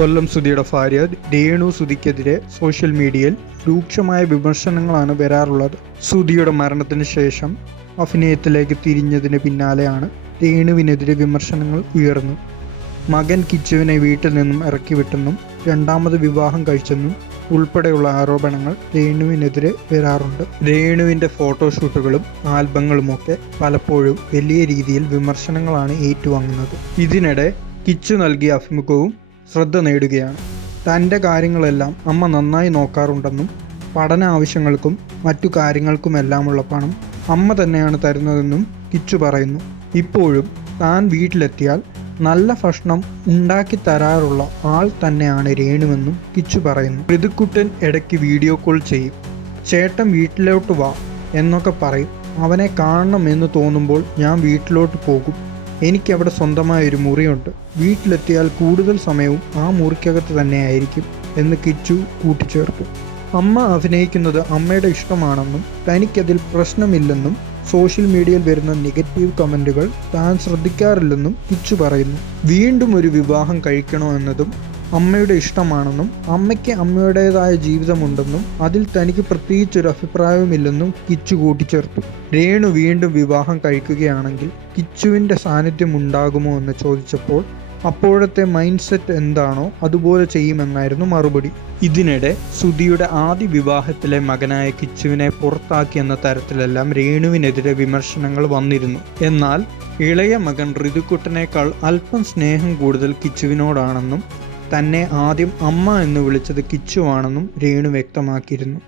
കൊല്ലം സുധിയുടെ ഭാര്യ രേണു സുധിക്കെതിരെ സോഷ്യൽ മീഡിയയിൽ രൂക്ഷമായ വിമർശനങ്ങളാണ് വരാറുള്ളത്. സുധിയുടെ മരണത്തിന് ശേഷം അഭിനയത്തിലേക്ക് തിരിഞ്ഞതിന് പിന്നാലെയാണ് രേണുവിനെതിരെ വിമർശനങ്ങൾ ഉയർന്നു. മകൻ കിച്ചുവിനെ വീട്ടിൽ നിന്നും ഇറക്കിവിട്ടെന്നും രണ്ടാമത് വിവാഹം കഴിച്ചെന്നും ഉൾപ്പെടെയുള്ള ആരോപണങ്ങൾ രേണുവിനെതിരെ വരാറുണ്ട്. രേണുവിന്റെ ഫോട്ടോഷൂട്ടുകളും ആൽബങ്ങളുമൊക്കെ പലപ്പോഴും വലിയ രീതിയിൽ വിമർശനങ്ങളാണ് ഏറ്റുവാങ്ങുന്നത്. ഇതിനിടെ കിച്ചു നൽകിയ അഭിമുഖവും ശ്രദ്ധ നേടുകയാണ്. തന്റെ കാര്യങ്ങളെല്ലാം അമ്മ നന്നായി നോക്കാറുണ്ടെന്നും പഠന ആവശ്യങ്ങൾക്കും മറ്റു കാര്യങ്ങൾക്കുമെല്ലാമുള്ള പണം അമ്മ തന്നെയാണ് തരുന്നതെന്നും കിച്ചു പറയുന്നു. ഇപ്പോഴും താൻ വീട്ടിലെത്തിയാൽ നല്ല ഭക്ഷണം ഉണ്ടാക്കി തരാറുള്ള ആൾ തന്നെയാണ് രേണുവെന്നും കിച്ചു പറയുന്നു. ഋതുക്കുട്ടൻ ഇടയ്ക്ക് വീഡിയോ കോൾ ചെയ്യും. ചേട്ടൻ വീട്ടിലോട്ട് വാ എന്നൊക്കെ പറയും. അവനെ കാണണം എന്ന് തോന്നുമ്പോൾ ഞാൻ വീട്ടിലോട്ട് പോകും. എനിക്കവിടെ സ്വന്തമായ ഒരു മുറിയുണ്ട്. വീട്ടിലെത്തിയാൽ കൂടുതൽ സമയവും ആ മുറിക്കകത്ത് തന്നെയായിരിക്കും എന്ന് കിച്ചു കൂട്ടിച്ചേർത്തു. അമ്മ അഭിനയിക്കുന്നത് അമ്മയുടെ ഇഷ്ടമാണെന്നും തനിക്കതിൽ പ്രശ്നമില്ലെന്നും സോഷ്യൽ മീഡിയയിൽ വരുന്ന നെഗറ്റീവ് കമന്റുകൾ താൻ ശ്രദ്ധിക്കാറില്ലെന്നും കിച്ചു പറയുന്നു. വീണ്ടും ഒരു വിവാഹം കഴിക്കണോ എന്നതും അമ്മയുടെ ഇഷ്ടമാണെന്നും അമ്മയ്ക്ക് അമ്മയുടേതായ ജീവിതമുണ്ടെന്നും അതിൽ തനിക്ക് പ്രത്യേകിച്ചൊരു അഭിപ്രായവുമില്ലെന്നും കിച്ചു കൂട്ടിച്ചേർത്തു. രേണു വീണ്ടും വിവാഹം കഴിക്കുകയാണെങ്കിൽ കിച്ചുവിന്റെ സാന്നിധ്യം ഉണ്ടാകുമോ എന്ന് ചോദിച്ചപ്പോൾ അപ്പോഴത്തെ മൈൻഡ് സെറ്റ് എന്താണോ അതുപോലെ ചെയ്യുമെന്നായിരുന്നു മറുപടി. ഇതിനിടെ സുധിയുടെ ആദ്യ വിവാഹത്തിലെ മകനായ കിച്ചുവിനെ പുറത്താക്കിയെന്ന തരത്തിലെല്ലാം രേണുവിനെതിരെ വിമർശനങ്ങൾ വന്നിരുന്നു. എന്നാൽ ഇളയ മകൻ ഋതുക്കുട്ടനേക്കാൾ അല്പം സ്നേഹം കൂടുതൽ കിച്ചുവിനോടാണെന്നും തന്നെ ആദ്യം അമ്മ എന്ന് വിളിച്ചത് കിച്ചുവാണെന്നും രേണു വ്യക്തമാക്കിയിരുന്നു.